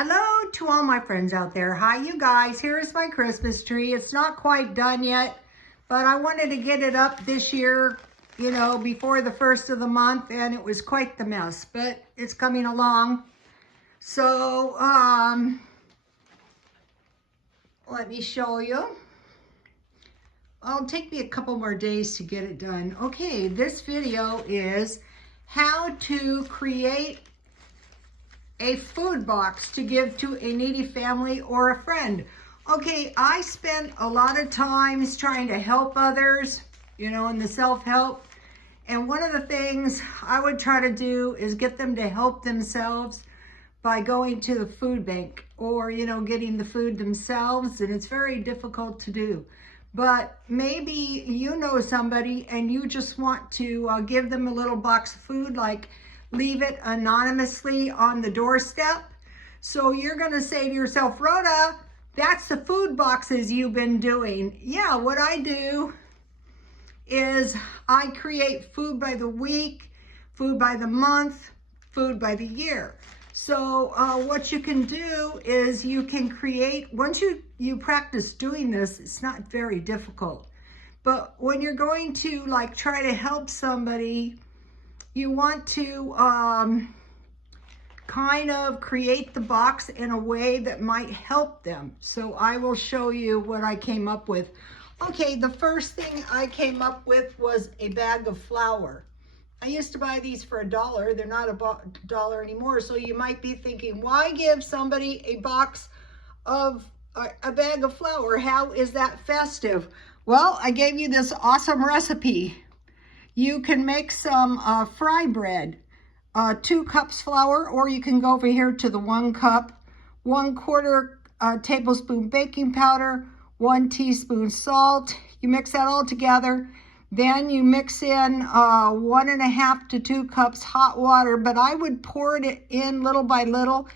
Hello to all my friends out there. Hi, you guys. Here's my Christmas tree. It's not quite done yet, but I wanted to get it up this year, before the first of the month, and it was quite the mess, but it's coming along. So, let me show you. It'll take me a couple more days to get it done. Okay, this video is how to create a food box to give to a needy family or a friend. Okay, I spent a lot of times trying to help others, in the self-help. And one of the things I would try to do is get them to help themselves by going to the food bank or, getting the food themselves. And it's very difficult to do. But maybe you know somebody and you just want to give them a little box of food, like leave it anonymously on the doorstep. So you're going to say to yourself, Rhoda, that's the food boxes you've been doing. Yeah, what I do is I create food by the week, food by the month, food by the year. So what you can do is you can create, once you practice doing this, it's not very difficult. But when you're going to try to help somebody, you want to kind of create the box in a way that might help them. So I will show you what I came up with. Okay, the first thing I came up with was a bag of flour. I used to buy these for $1. They're not $1 anymore. So you might be thinking, why give somebody a box of a bag of flour? How is that festive? Well, I gave you this awesome recipe. You can make some fry bread, 2 cups flour, or you can go over here to the 1 cup, 1/4 tablespoon baking powder, 1 teaspoon salt. You mix that all together. Then you mix in 1.5 to 2 cups hot water, but I would pour it in little by little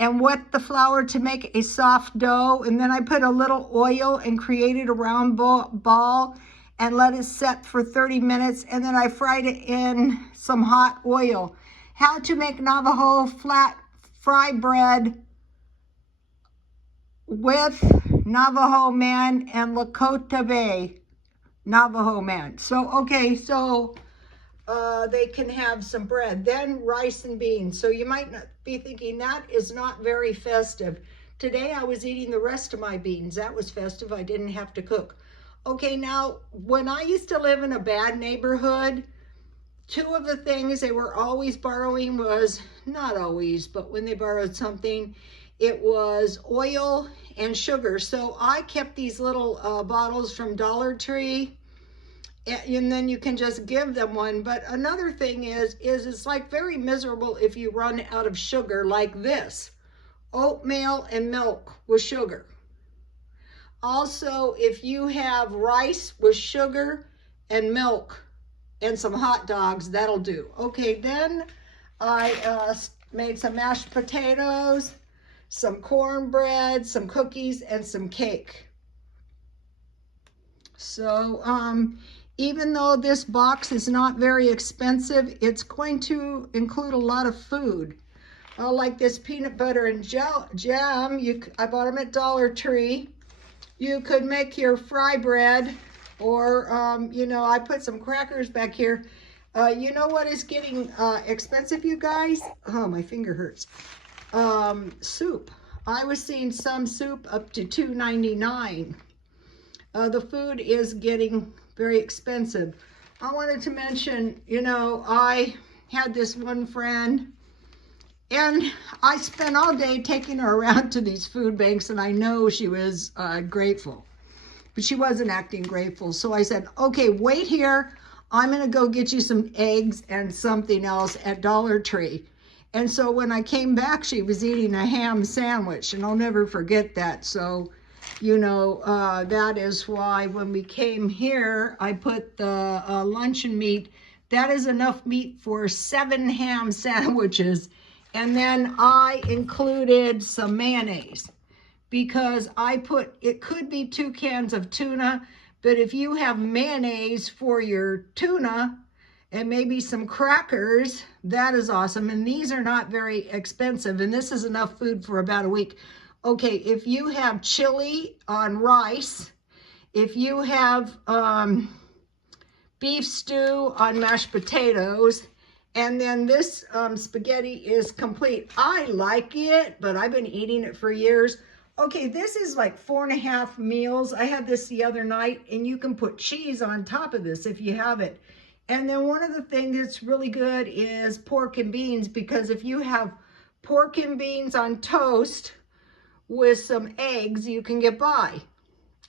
and wet the flour to make a soft dough. And then I put a little oil and created a round ball and let it set for 30 minutes, and then I fried it in some hot oil. How to make Navajo flat fry bread with Navajo man and Lakota Bay Navajo man. So, okay, so they can have some bread. Then rice and beans. So you might not be thinking that is not very festive. Today I was eating the rest of my beans. That was festive. I didn't have to cook. Okay, now, when I used to live in a bad neighborhood, 2 of the things they were always borrowing was, not always, but when they borrowed something, it was oil and sugar. So I kept these little bottles from Dollar Tree, and then you can just give them one. But another thing is it's very miserable if you run out of sugar like this. Oatmeal and milk with sugar. Also, if you have rice with sugar and milk and some hot dogs, that'll do. Okay, then I made some mashed potatoes, some cornbread, some cookies, and some cake. So even though this box is not very expensive, it's going to include a lot of food. Like this peanut butter and jam, I bought them at Dollar Tree. You could make your fry bread, or, I put some crackers back here. You know what is getting expensive, you guys? Oh, my finger hurts. Soup. I was seeing some soup up to $2.99. The food is getting very expensive. I wanted to mention, I had this one friend, and I spent all day taking her around to these food banks, and I know she was grateful, but she wasn't acting grateful. So I said, okay, wait here. I'm going to go get you some eggs and something else at Dollar Tree. And so when I came back, she was eating a ham sandwich, and I'll never forget that. So, that is why when we came here, I put the luncheon meat. That is enough meat for 7 ham sandwiches. And then I included some mayonnaise because it could be 2 cans of tuna, but if you have mayonnaise for your tuna, and maybe some crackers. That is awesome. And these are not very expensive. And this is enough food for about a week. Okay, if you have chili on rice, if you have beef stew on mashed potatoes, and then this spaghetti is complete. I like it, but I've been eating it for years. Okay, this is like 4.5 meals. I had this the other night, and you can put cheese on top of this if you have it. And then one of the things that's really good is pork and beans, because if you have pork and beans on toast with some eggs, you can get by.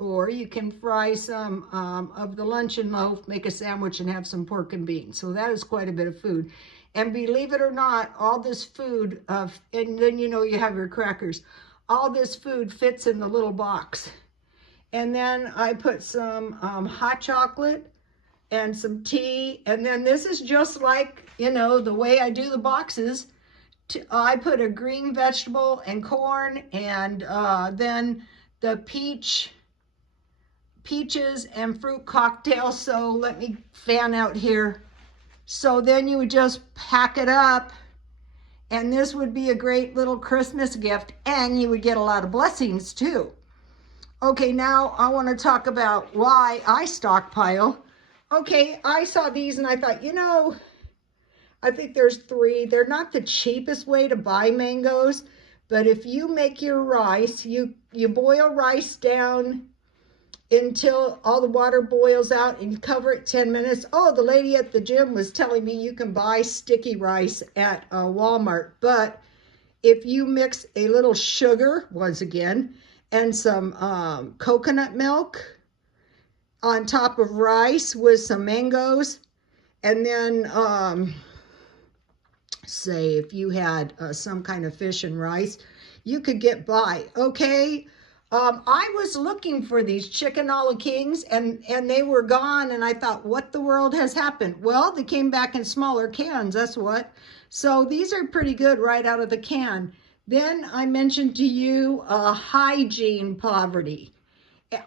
Or you can fry some of the luncheon loaf, make a sandwich, and have some pork and beans. So that is quite a bit of food. And believe it or not, all this food, and then you know you have your crackers, all this food fits in the little box. And then I put some hot chocolate and some tea. And then this is just like, you know, the way I do the boxes. I put a green vegetable and corn, and then the peaches and fruit cocktail. So let me fan out here. So then you would just pack it up, and this would be a great little Christmas gift, and you would get a lot of blessings too. Okay, now I want to talk about why I stockpile. Okay, I saw these and I thought, you know, I think there's 3. They're not the cheapest way to buy mangoes, but if you make your rice, you boil rice down until all the water boils out, and you cover it 10 minutes. Oh, the lady at the gym was telling me you can buy sticky rice at Walmart, but if you mix a little sugar, once again, and some coconut milk on top of rice with some mangoes, and then say if you had some kind of fish and rice, you could get by. Okay. I was looking for these chicken a la kings, and they were gone, and I thought, what the world has happened? Well, they came back in smaller cans, that's what. So these are pretty good right out of the can. Then I mentioned to you Hygiene Poverty.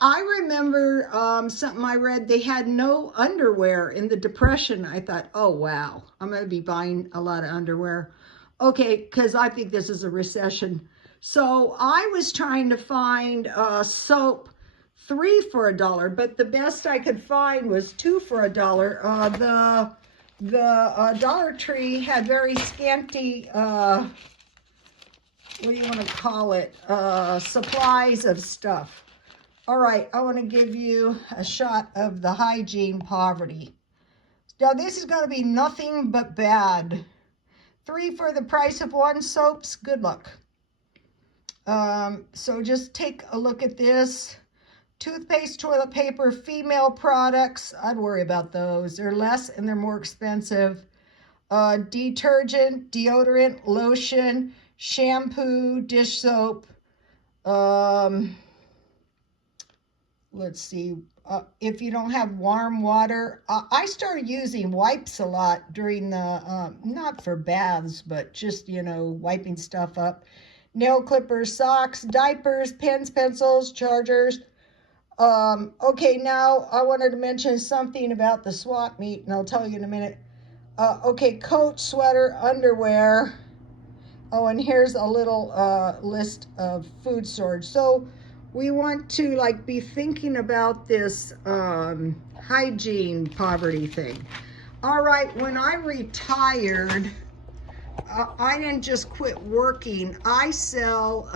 I remember something I read, they had no underwear in the Depression. I thought, oh wow, I'm going to be buying a lot of underwear. Okay, because I think this is a recession. So I was trying to find soap 3 for $1, but the best I could find was 2 for $1. The Dollar Tree had very scanty, what do you want to call it, supplies of stuff. All right, I want to give you a shot of the Hygiene Poverty. Now this is going to be nothing but bad. 3 for the price of 1 soaps, good luck. So just take a look at this. Toothpaste, toilet paper, female products. I'd worry about those. They're less and they're more expensive. Detergent, deodorant, lotion, shampoo, dish soap. Let's see. If you don't have warm water, I started using wipes a lot during the, not for baths, but just, you know, wiping stuff up. Nail clippers, socks, diapers, pens, pencils, chargers. Okay, now I wanted to mention something about the swap meet, and I'll tell you in a minute. Okay, coat, sweater, underwear. Oh, and here's a little list of food storage. So we want to like be thinking about this hygiene poverty thing. All right, when I retired, I didn't just quit working. I sell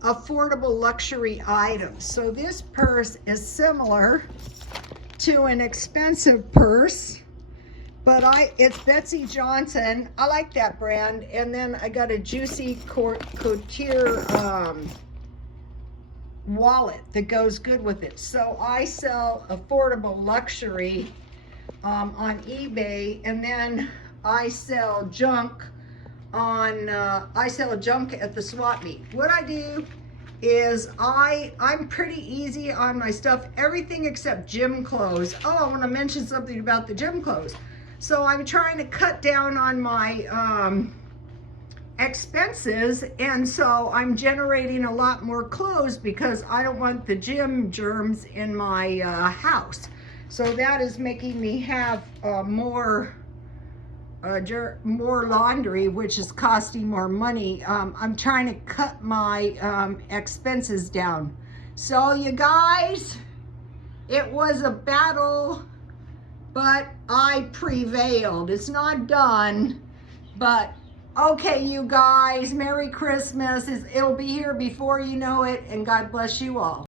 affordable luxury items. So this purse is similar to an expensive purse, but it's Betsy Johnson. I like that brand. And then I got a Juicy Couture wallet that goes good with it. So I sell affordable luxury on eBay, and then I sell junk on junk at the swap meet. What I do is I'm pretty easy on my stuff, everything except gym clothes. Oh, I want to mention something about the gym clothes. So I'm trying to cut down on my expenses, and so I'm generating a lot more clothes because I don't want the gym germs in my house. So that is making me have more laundry, which is costing more money. I'm trying to cut my expenses down. So you guys, it was a battle, but I prevailed. It's not done, but okay, you guys, Merry Christmas. It'll be here before you know it, and God bless you all.